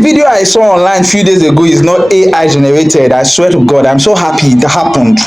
video I saw online a few days ago is not AI generated. I swear to God, I'm so happy it happened.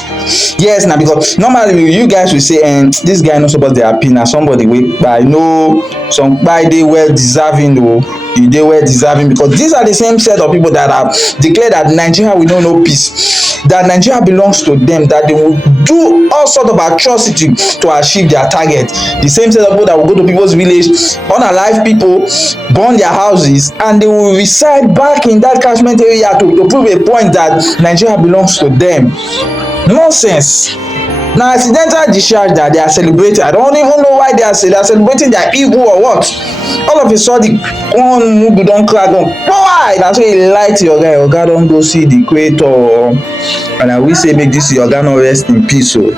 Yes, now because normally you guys will say, and this guy not supposed to be happy. Now somebody wait, I know some by they well deserving though. They were deserving because these are the same set of people that have declared that Nigeria will know no peace, that Nigeria belongs to them, that they will do all sort of atrocity to achieve their target. The same set of people that will go to people's village, unalive people, burn their houses, and they will reside back in that catchment area to prove a point that Nigeria belongs to them. Nonsense. Na accidental discharge that they are celebrating. I don't even know why they are celebrating their evil or what. All of a sudden, one mugu don crack on. Why? Na so he lie to your guy. Oga don go see the creator. And I will say make this your oga no rest in peace. So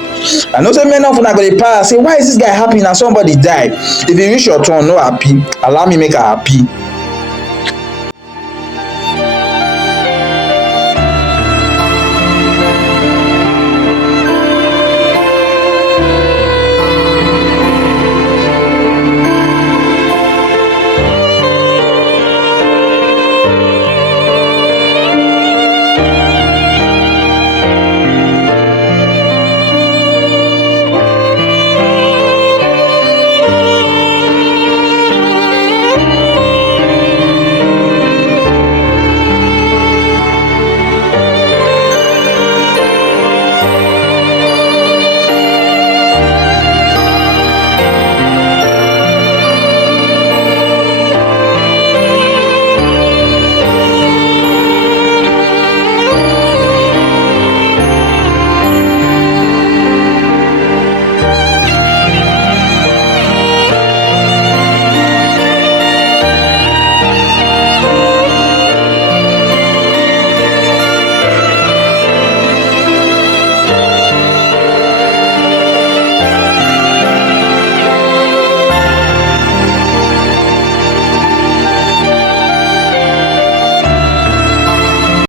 I know say many of una go dey para say why is this guy happy na somebody die? If you reach your turn no happy, allow me make am happy.